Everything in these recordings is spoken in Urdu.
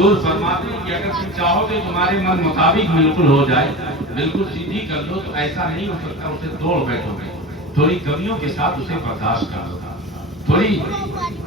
حضور فرماتے ہیں کہ اگر تم چاہو کہ تمہارے من مطابق بالکل ہو جائے، بالکل سیدھی کر لو، تو ایسا نہیں ہو سکتا، اسے توڑ بیٹھو گے، تھوڑی کمیوں کے ساتھ اسے برداشت کر لو، تھوڑی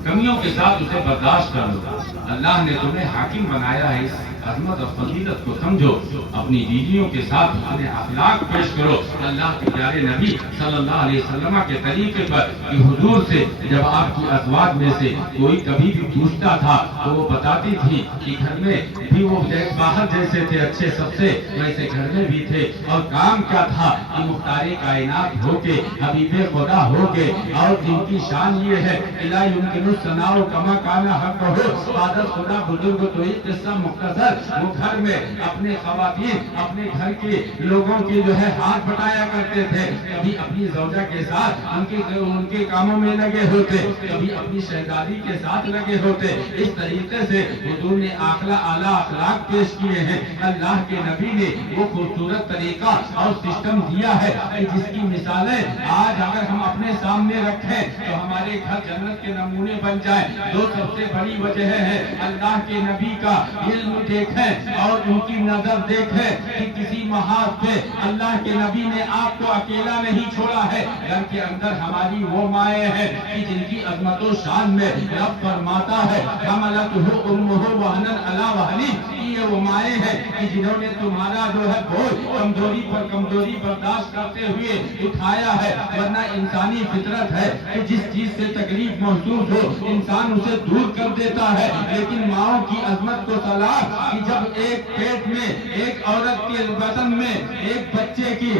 کمیوں کے ساتھ اسے برداشت کر لو۔ اللہ نے تمہیں حاکم بنایا ہے، اس عظمت اور فضیلت کو سمجھو، اپنی بیویوں کے ساتھ اپنے اخلاق پیش کرو اللہ کے پیارے نبی صلی اللہ علیہ وسلم کے طریقے پر، کہ حضور سے جب آپ کی ازواج میں سے کوئی کبھی بھی پوچھتا تھا تو وہ بتاتی تھی کہ گھر میں بھی وہ باہر جیسے تھے اچھے سب سے، ویسے گھر میں بھی تھے، اور کام کیا تھا کہ مختار کائنات ہو کے حبیب خدا ہو کے، اور جن کی شان یہ ہے لا یمکن الثناء کما کان حق ہو، عادت خدا بزرگ تو ایک قصہ مختصر، وہ گھر میں اپنے خواتین اپنے گھر کے لوگوں کے جو ہے ہاتھ بٹایا کرتے تھے، کبھی اپنی زوجہ کے ساتھ ان کے کاموں میں لگے ہوتے، کبھی اپنی شہزادی کے ساتھ لگے ہوتے۔ اس طریقے سے حضور نے اعلیٰ اخلاق پیش کیے ہیں۔ اللہ کے نبی نے وہ خوبصورت طریقہ اور سسٹم دیا ہے کہ جس کی مثالیں آج اگر ہم اپنے سامنے رکھیں تو ہمارے گھر جنت کے نمونے بن جائیں۔ دو سب سے بڑی وجہ ہے اللہ کے نبی کا علم دیکھیں اور ان کی نظر دیکھیں کہ کسی محاذ پہ اللہ کے نبی نے آپ کو اکیلا نہیں چھوڑا ہے، گھر کے اندر ہماری وہ مائیں ہیں کہ جن کی عظمت و شان میں رب فرماتا ہے حملتہ امہ وہنا علی وہن، یہ وہ مائیں ہیں کہ جنہوں نے تمہارا جو ہے بوجھ کمزوری پر کمزوری برداشت کرتے ہوئے اٹھایا ہے، ورنہ انسانی فطرت ہے کہ جس چیز سے تکلیف محسوس ہو انسان اسے دور کر دیتا ہے، لیکن ماؤں کی عظمت کو سلام کہ جب ایک پیٹ میں ایک عورت کے بدن میں ایک بچے کی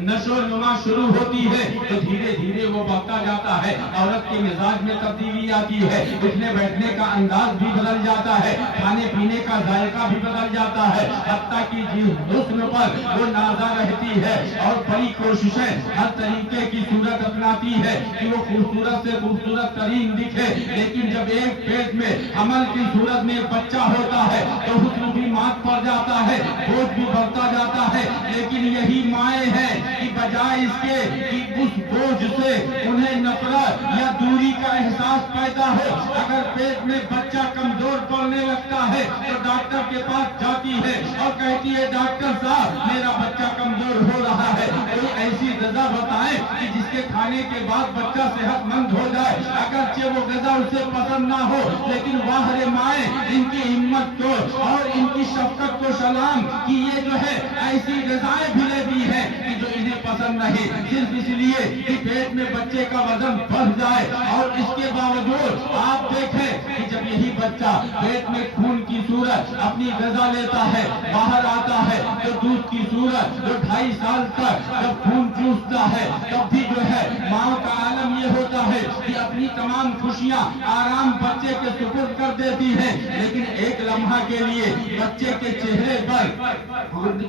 نشو و نما شروع ہوتی ہے تو دھیرے دھیرے وہ بڑھتا جاتا ہے، عورت کے مزاج میں تبدیلی آتی ہے، اٹھنے بیٹھنے کا انداز بھی بدل جاتا ہے، کھانے پینے کا ذائقہ بھی بدل جاتا ہے، حتیٰ کہ حسن پر وہ نازا رہتی ہے اور بڑی کوششیں ہر طریقے کی صورت اپناتی ہے کہ وہ خوبصورت سے خوبصورت ترین دکھے، لیکن جب ایک پیٹ میں حمل کی صورت میں بچہ ہوتا ہے تو حسن بھی مات پڑ جاتا ہے، بوجھ بھی بڑھتا جاتا ہے، لیکن یہی مائیں ہیں کہ بجائے اس کے کہ اس بوجھ سے انہیں نفرت یا دوری کا احساس پیدا ہو، اگر پیٹ میں بچہ کمزور پڑنے لگتا ہے تو ڈاکٹر کے پاس جاتی ہے اور کہتی ہے ڈاکٹر صاحب میرا بچہ کمزور ہو رہا ہے، کوئی ایسی غذا بتائیں کہ جس کے کھانے کے بعد بچہ صحت مند ہو جائے، اگرچہ وہ غذا اسے پسند نہ ہو، لیکن واہ مائیں ان کی ہمت کو اور ان کی شفقت کو سلام کہ یہ جو ہے ایسی غذائیں بھی لیتی ہیں کہ جو انہیں پسند نہیں، صرف اس لیے کہ پیٹ میں بچے کا وزن بڑھ جائے، اور اس کے باوجود آپ دیکھیں کہ جب یہی بچہ پیٹ میں خون کی صورت اپنی غذا لیتا ہے باہر آتا ہے تو دودھ کی صورت جو 2.5 سال تک جب خون چوستا ہے تب بھی جو ہے ماں کا عالم یہ ہوتا ہے کہ اپنی تمام خوشیاں آرام بچے کے سپرد کر دیتی ہے، لیکن ایک لمحہ کے لیے بچے کے چہرے پر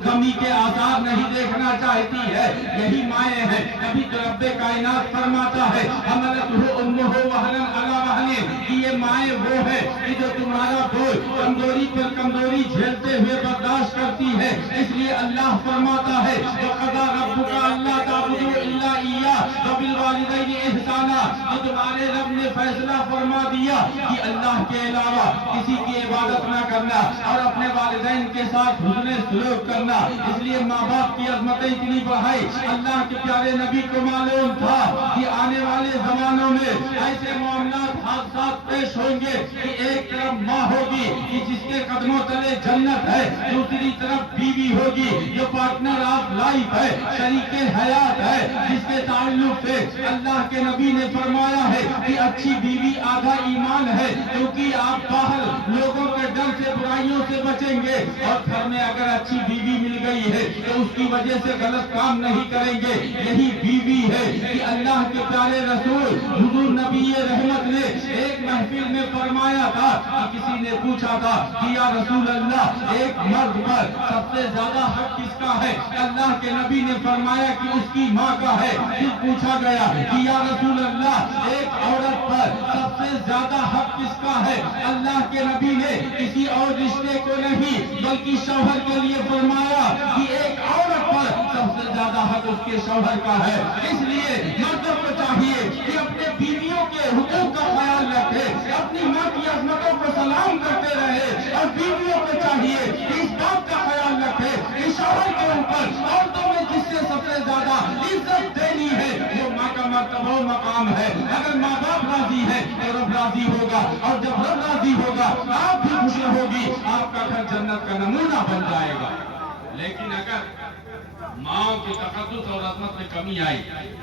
کمی کے آثار نہیں دیکھنا چاہتی ہے، یہی مائیں ہیں۔ کبھی تو رب کائنات فرماتا ہے حملتہ امہ وہنا علی وہن، کہ یہ مائیں وہ ہے کہ جو تمہارا بوجھ کمزوری پر کمزوری جھیلتے ہوئے برداشت کرتی ہے، اس لیے اللہ فرماتا ہے وَقَضَىٰ رَبُّكَ أَلَّا تَعْبُدُوا إِلَّا إِيَّاهُ وَبِالْوَالِدَيْنِ إِحْسَانًا، تو تمہارے رب نے فیصلہ فرما دیا کہ اللہ کے علاوہ کسی کی عبادت نہ کرنا اور اپنے والدین کے ساتھ حسن سلوک کرنا، اس لیے ماں باپ کی عظمتیں اتنی بڑھائی۔ اللہ کے پیارے نبی کو معلوم تھا کہ آنے والے زمانوں میں ایسے معاملات حادثات پیش ہوں گے کہ ایک طرف ماں ہوگی کہ جس کے قدموں تلے جنت ہے، دوسری طرف بیوی ہوگی جو پارٹنر آف لائف ہے، شریک حیات ہے، جس کے تعلق سے اللہ کے نبی نے فرمایا ہے کہ اچھی بیوی آدھا ایمان ہے، کیونکہ آپ باہر لوگوں کے ڈر سے برائیوں سے بچیں گے، اور گھر میں اگر اچھی بیوی مل گئی ہے تو اس کی وجہ سے غلط کام نہیں کریں گے، یہی بیوی ہے کہ اللہ کے پیارے رسول حضور نبی رحمت نے ایک محفل میں فرمایا تھا کہ کسی نے پوچھا تھا کہ یا رسول اللہ ایک مرد پر سب سے زیادہ حق کس کا ہے؟ اللہ کے نبی نے فرمایا کہ اس کی ماں کا ہے۔ پھر پوچھا گیا کہ یا رسول اللہ ایک عورت پر سب سے زیادہ حق کس کا ہے؟ اللہ کے نبی نے کسی اور رشتے کو نہیں بلکہ شوہر کے لیے فرمایا کہ ایک عورت پر سب سے زیادہ حق اس کے شوہر کا ہے۔ اس لیے مردوں کو چاہیے کہ اپنے بیویوں کے حقوق کا خیال رکھے، اپنی ماں کی عظمتوں کو سلام کرتے رہے اور بیوی مرتبہ و مقام ہے. اگر ماں باپ راضی ہے تو رب راضی ہوگا, اور جب رب راضی ہوگا آپ بھی خوشی ہوگی, آپ کا گھر جنت کا نمونہ بن جائے گا. لیکن اگر ماؤں کی تقدس اور عظمت میں کمی آئی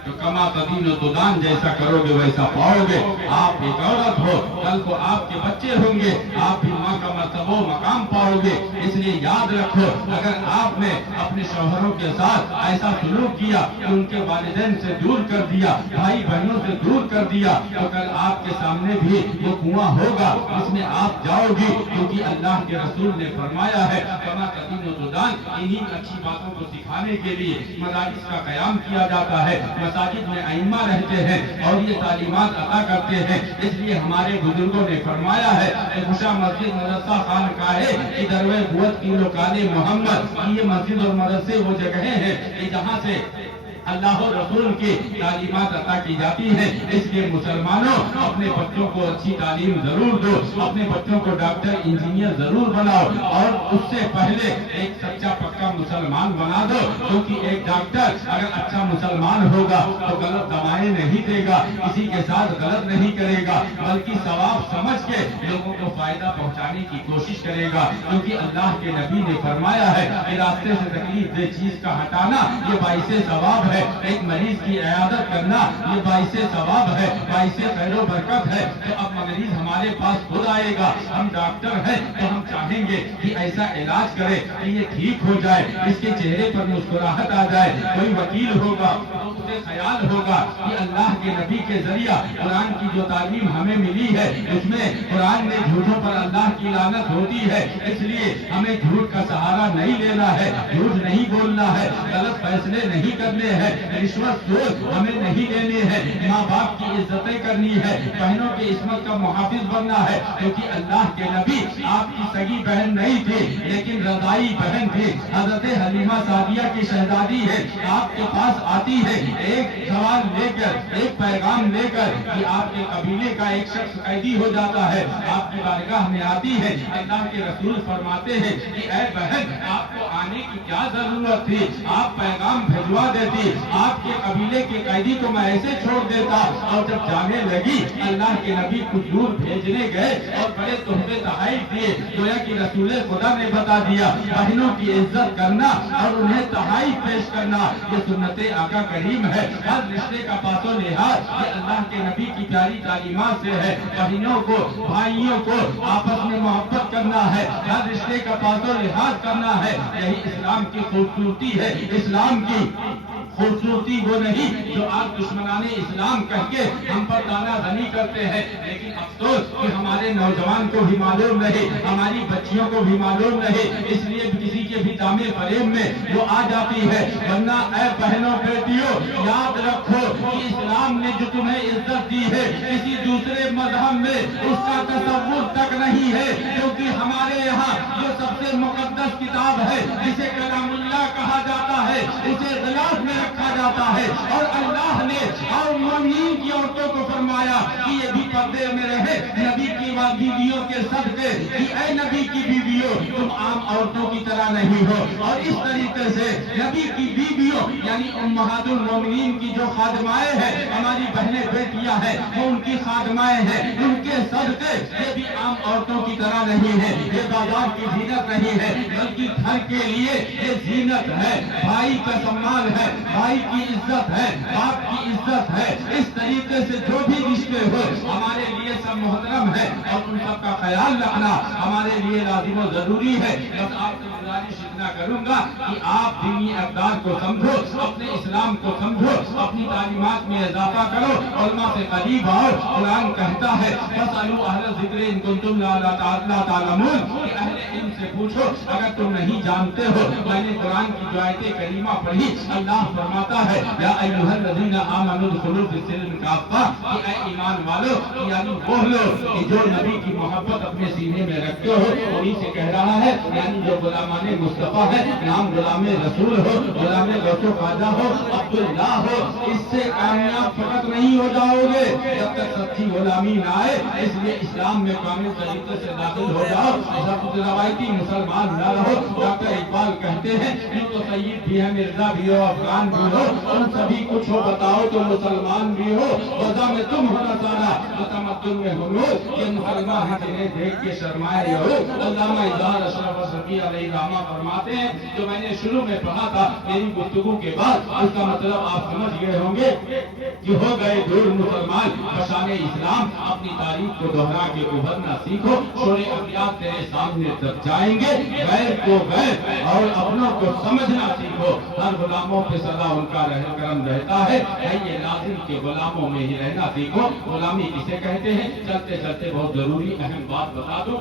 تو کما تدین و تدان, جیسا کرو گے ویسا پاؤ گے. آپ ایک عورت ہو, کل کو آپ کے بچے ہوں گے, آپ بھی ماں کا مرتبہ و مقام پاؤ گے. اس لیے یاد رکھو, اگر آپ نے اپنے شوہروں کے ساتھ ایسا سلوک کیا کہ ان کے والدین سے دور کر دیا, بھائی بہنوں سے دور کر دیا, تو کل آپ کے سامنے بھی وہ کنواں ہوگا جس میں آپ جاؤ گی. کیونکہ اللہ کے رسول نے فرمایا ہے کما تدین و تدان, انہی اچھی باتوں کو سکھانے کے لیے مدارس کا قیام کیا جاتا ہے. مساجد میں ائمہ رہتے ہیں اور یہ تعلیمات عطا کرتے ہیں. اس لیے ہمارے بزرگوں نے فرمایا ہے کہ خوشا مسجد مدرسہ خانقاہ کی دروے قوت کی لوکال محمد. یہ مسجد اور مدرسے وہ جگہیں ہیں کہ جہاں سے اللہ و رسول کی تعلیمات عطا کی جاتی ہیں. اس لیے مسلمانوں اپنے بچوں کو اچھی تعلیم ضرور دو, اپنے بچوں کو ڈاکٹر انجینئر ضرور بناؤ, اور اس سے پہلے ایک سچا پکا مسلمان بنا دو. کیونکہ ایک ڈاکٹر اگر اچھا مسلمان ہوگا تو غلط دوائیں نہیں دے گا, کسی کے ساتھ غلط نہیں کرے گا, بلکہ ثواب سمجھ کے لوگوں کو فائدہ پہنچانے کی کوشش کرے گا. کیونکہ اللہ کے نبی نے فرمایا ہے کہ راستے سے تکلیف دہ چیز کا ہٹانا یہ باعث ثواب ہے. ایک مریض کی عیادت کرنا یہ باعث ثواب ہے, باعث خیر و برکت ہے. تو اب مریض ہمارے پاس خود آئے گا, ہم ڈاکٹر ہیں تو ہم چاہیں گے کہ ایسا علاج کرے کہ یہ ٹھیک ہو جائے, اس کے چہرے پر مسکراہٹ آ جائے. کوئی وکیل ہوگا تو اسے خیال ہوگا کہ اللہ کے نبی کے ذریعہ قرآن کی جو تعلیم ہمیں ملی ہے اس میں قرآن نے جھوٹوں پر اللہ کی لعنت ہوتی ہے. اس لیے ہمیں جھوٹ کا سہارا نہیں لینا ہے, جھوٹ نہیں بولنا ہے, غلط فیصلے نہیں کرنے ہیں, رشوت سود ہمیں نہیں لینے ہیں, ماں باپ کی عزتیں کرنی ہے, بہنوں کی عصمت کا محافظ بننا ہے. کیونکہ اللہ کے نبی آپ کی سگی بہن نہیں تھی لیکن رضائی بہن تھی. حضرت حلیمہ سعدیہ کی شہزادی ہے, آپ کے پاس آتی ہے ایک سوال لے کر, ایک پیغام لے کر کہ آپ کے قبیلے کا ایک شخص قیدی ہو جاتا ہے. آپ کی بارگاہ میں آتی ہے, اللہ کے رسول فرماتے ہیں کہ اے بہن آپ کو آنے کی کیا ضرورت تھی, آپ پیغام بھجوا دیتی, آپ کے قبیلے کے قیدی کو میں ایسے چھوڑ دیتا. اور جب جانے لگی اللہ کے نبی کچھ دور بھیجنے گئے اور بڑے تحفے تحائف دیے. گویا کہ رسول خدا نے بتا دیا بہنوں کی عزت کرنا اور انہیں تحائف پیش کرنا یہ سنت آقا کریم ہے. ہر رشتے کا پاس و لحاظ یہ اللہ کے نبی کی پیاری تعلیمات سے ہے. بہنوں کو بھائیوں کو آپس میں محبت کرنا ہے, ہر رشتے کا پاس و لحاظ کرنا ہے. یہی اسلام کی خوبصورتی ہے. اسلام کی خوبصورتی وہ نہیں جو آج دشمنان اسلام کہہ کے ہم پر دانا دنی کرتے ہیں. لیکن افسوس کہ ہمارے نوجوان کو بھی معلوم نہیں, ہماری بچیوں کو بھی معلوم نہیں, اس لیے کسی کے بھی دامے فریب میں وہ آ جاتی ہے. ورنہ اے بہنوں بیٹیوں یاد رکھو کہ اسلام نے جو تمہیں عزت دی ہے کسی دوسرے مذہب میں اس کا تصور تک نہیں ہے. کیونکہ ہمارے یہاں جو سب سے مقدس کتاب ہے جسے کلام اللہ کہا جاتا ہے اسے غلاف میں رکھا جاتا ہے. اور اللہ نے اور مومنین کی عورتوں کو فرمایا کہ یہ بھی پردے میں رہے نبی کی بیویوں کے صدقے, کہ اے نبی کی بیویوں تم عام عورتوں کی طرح نہیں ہو. اور اس طریقے سے نبی کی بیویوں یعنی امہات المومنین کی جو خادمائیں ہیں, ہماری بہنیں بیٹیاں ہیں, وہ ان کی خادمائیں ہیں, ان کے صدقے یہ بھی عام عورتوں کی طرح نہیں ہے. یہ بازار کی زینت نہیں ہے بلکہ گھر کے لیے یہ زینت ہے. بھائی کا سمان ہے, بھائی کی عزت ہے, باپ کی عزت ہے. اس طریقے سے جو بھی رشتے ہو ہمارے لیے سب محترم ہے اور ان سب کا خیال رکھنا ہمارے لیے لازم و ضروری ہے. بس آپ سے گزارش اتنا کروں گا کہ آپ دینی اقدار کو سمجھو, اپنے اسلام کو سمجھو, اپنی تعلیمات میں اضافہ کرو, علماء سے قریب آؤ. قرآن کہتا ہے فَاسْأَلُوا أَهْلَ الذِّكْرِ إِن كُنتُمْ لَا تَعْلَمُونَ, کہ اہل علم سے پوچھو اگر تم نہیں جانتے ہو. میں نے قرآن کی جو آیت کریمہ پڑھی, اللہ فرماتا ہے یا ایھا الذین آمنوا ادخلوا فی السلم کافہ, کہ اے ایمان والو یعنی وہ لوگ کہ جو نبی کی محبت اپنے سینے میں رکھتے ہو. انہی سے کہہ رہا ہے ہے یعنی جو غلامان مصطفیٰ ہے، نام غلام رسول ہو، غلام غوث و خواجہ ہو، عبداللہ ہو، اس سے کامیاب فقط نہیں ہو جاؤ گے جب تک سچی غلامی نہ آئے۔ اس لیے اسلام میں کامل طریقے سے داخل ہو جاؤ، سب روایتی مسلمان نہ رہو۔ ڈاکٹر اقبال کہتے ہیں یہ تو سید بھی ہے، مرزا بھی ہو، افغان بھی ہو، تم سبھی کچھ ہو بتاؤ تو مسلمان بھی ہو۔ وضع میں تم ہونا سارا تمدن میں ہنوز، یہ مسلمان ہے جنہیں دیکھ کے شرمائے ہو۔ علامہ اظہار اشرف اصفی علیہ رحمہ فرماتے ہیں جو میں نے شروع میں پڑھا تھا میری گفتگو کے بعد، اس کا مطلب آپ سمجھ گئے ہوں گے کہ ہو گئے دور مسلمان بشان اسلام، اپنی تاریخ کو دوہرا کے ابھرنا سیکھو۔ شور ابیات تیرے سامنے دب جائیں گے، غیر کو غیر اور اپنوں کو سمجھنا سیکھو۔ ہر غلاموں پہ سدا ان کا رحم کرم رہتا ہے، یہ لازم کے غلاموں میں ہی رہنا سیکھو۔ غلامی کسے کہتے ہیں؟ چلتے چلتے بہت ضروری اہم بات بتا دو،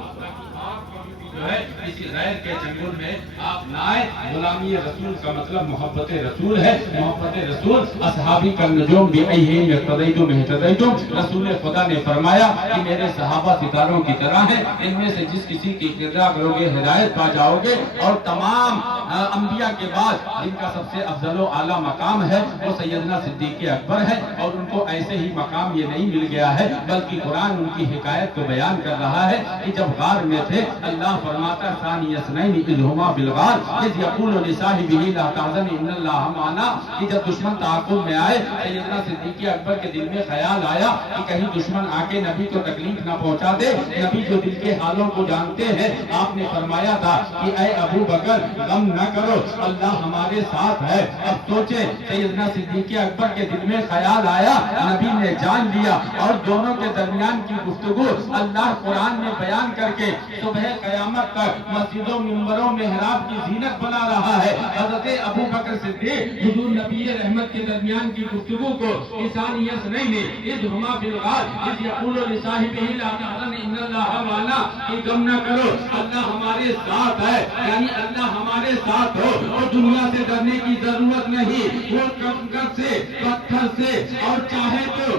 جو ہے اسی غیر کے چنگل میں آپ نہ آئے۔ غلامی رسول کا مطلب محبت رسول ہے۔ محبت رسول اصحابی کا نجوم بھی ایہم اقتدیتم اہتدیتم، رسول خدا نے فرمایا کہ میرے صحابہ ستاروں کی طرح ہیں، ان میں سے جس کسی کی اقتداء کرو گے ہدایت پا جاؤ گے۔ اور تمام انبیاء کے بعد جن کا سب سے افضل و اعلیٰ مقام ہے وہ سیدنا صدیق اکبر ہے، اور ان کو ایسے ہی مقام یہ نہیں مل گیا ہے بلکہ قرآن ان کی حکایت کو بیان کر رہا ہے کہ جب غار میں تھے اللہ فرماتا ثانی اثنین اذ ہما بالغار اذ یقول لصاحبہ لا تحزن ان اللہ معنا، کہ جب دشمن تعاقب میں آئے سیدنا صدیق اکبر کے دل میں خیال آیا کہ کہیں دشمن آ کے نبی کو تکلیف نہ پہنچا دے۔ نبی جو دل کے حالوں کو جانتے ہیں، آپ نے فرمایا تھا کہ اے ابو بکر غم نہ کرو، اللہ ہمارے ساتھ ہے۔ اب سوچے سیدنا صدیق اکبر کے دل میں خیال آیا، نبی نے جان لیا، اور دونوں کے درمیان کی گفتگو اللہ قرآن میں بیان کر کے صبح قیامت تک مسجدوں منبروں محراب کی زینت بنا رہا ہے۔ حضرت ابو بکر صدیق حضور نبی رحمت کے درمیان کی گفتگو کو ثانی اثنین اذ ہما بالغار اذ یقول لصاحبہ لا تحزن ان اللہ معنا، کہ غم نہ کرو اللہ ہمارے ساتھ ہے، یعنی اللہ ہمارے ساتھ ہو اور دنیا سے ڈرنے کی ضرورت نہیں۔ وہ کنکر سے، پتھر سے، اور چاہے تو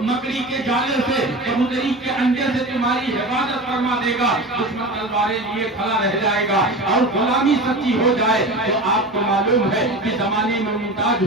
مکڑی کے جالے سے، کبوتری کے انڈے سے تمہاری حفاظت فرما دے گا۔ دشمن تلواریں لیے کھڑا رہ جائے گا، اور غلامی سچی ہو جائے تو آپ کو معلوم ہے کہ زمانے میں ممتاز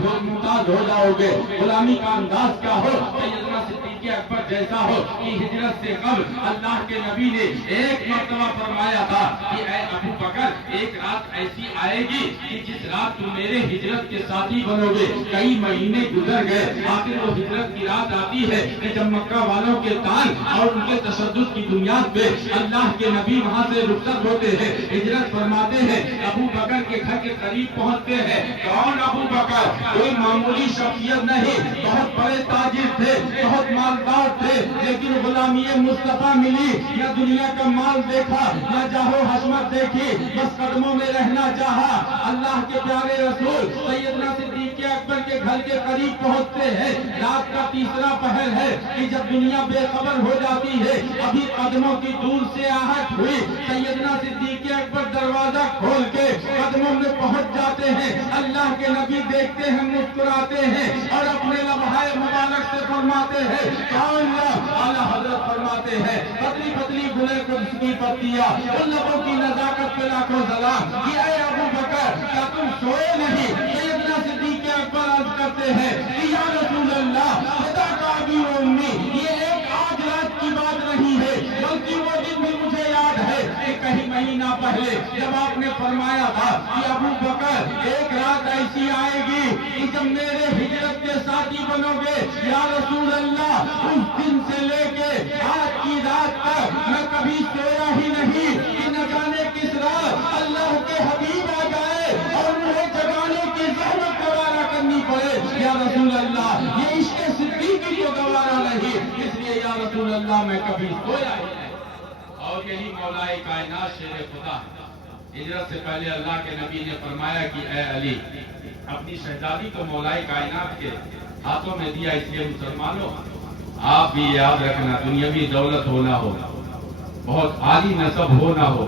ہو جاؤ گے۔ غلامی کا انداز کیا ہو؟ سیدنا صدیق اکبر جیسا ہو کہ ہجرت سے قبل اللہ کے نبی نے ایک مرتبہ فرمایا تھا کہ اے ابو بکر ایک رات ایسی آئے گی کہ جس رات تم میرے ہجرت کے ساتھی بنو گے۔ کئی مہینے گزر گئے، آخر وہ ہجرت کی رات آتی ہے کہ جب مکہ والوں کے تان اور ان کے تشدد کی بنیاد پہ اللہ کے نبی وہاں سے رخصت ہوتے ہیں، ہجرت فرماتے ہیں، ابو بکر کے گھر کے قریب پہنچتے ہیں۔ کون ابو بکر؟ کوئی معمولی شخصیت نہیں، بہت بڑے تاجر تھے، بہت مالدار تھے، لیکن غلامی مصطفیٰ ملی، نہ دنیا کا مال دیکھا، نہ جاہو حشمت دیکھی، بس قدموں میں رہنا چاہا۔ اللہ کے پیارے رسول سیدنا صدیق اکبر کے گھر کے قریب پہنچتے ہیں، رات کا تیسرا پہر ہے کہ جب دنیا بے خبر ہو جاتی ہے، ابھی قدموں کی دور سے آہٹ ہوئی، سیدنا صدیق اکبر دروازہ کھول کے قدموں میں پہنچ جاتے ہیں۔ اللہ کے نبی دیکھتے ہیں، مسکراتے ہیں، اور اپنے لمحہ مبارک سے فرماتے ہیں یا اللہ، اعلیٰ حضرت فرماتے ہیں پتلی پتلی گلے قدس کی پتیاں، ان لبوں کی نزاکت پہ لاکھوں سلام، کہ اے ابو بکر کیا تم سوئے نہیں؟ سیدنا صدیق اکبر عرض کرتے ہیں کہ یا رسول اللہ ابی و امی، یہ ایک آج رات کی بات نہیں ہے بلکہ وہ دن بھی مجھے یاد ہے کہ کہیں مہینہ پہلے جب آپ نے فرمایا تھا کہ ابو بکر ایک رات ایسی آئے گی کہ جب میرے ہجرت کے ساتھی بنو گے۔ یا رسول اللہ اس دن سے لے کے آج کی رات تک میں کبھی سویا ہی نہیں کہ نہ جانے کس رات اللہ کے حبیب آ جائے اور انہیں جگانے کی زحمت گوارا کرنی پڑے۔ یا رسول اللہ یہ عشق صدیقی کو گوارا نہیں، اس لیے یا رسول اللہ میں کبھی سویا ہی نہیں۔ اور یہی مولا کائنات شیر خدا ہجرت سے پہلے اللہ کے نبی نے فرمایا کہ اے علی اپنی شہزادی کو مولا کائنات کے ہاتھوں میں دیا، اس لیے مسلمانوں آپ بھی یاد رکھنا، دنیاوی دولت ہونا ہو، بہت عالی نسب ہونا ہو،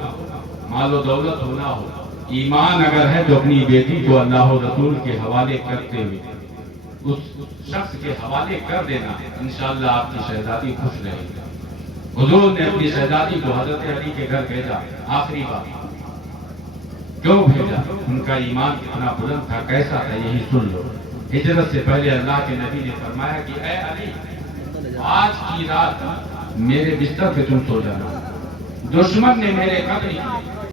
مال و دولت ہونا ہو، ایمان اگر ہے تو اپنی بیٹی کو اللہ و رسول کے حوالے کرتے ہوئے اس شخص کے حوالے کر دینا، انشاءاللہ آپ کی شہزادی خوش رہے گی۔ حضور نے اپنی شہزادی کو حضرت علی کے گھر بھیجا، آخری بات کیوں بھیجا؟ ان کا ایمان کتنا بلند تھا، کیسا تھا، یہی سن لو۔ ہجرت سے پہلے اللہ کے نبی نے فرمایا کہ اے علی، آج کی رات میرے بستر پہ تم سو جانا، دشمن نے میرے قدر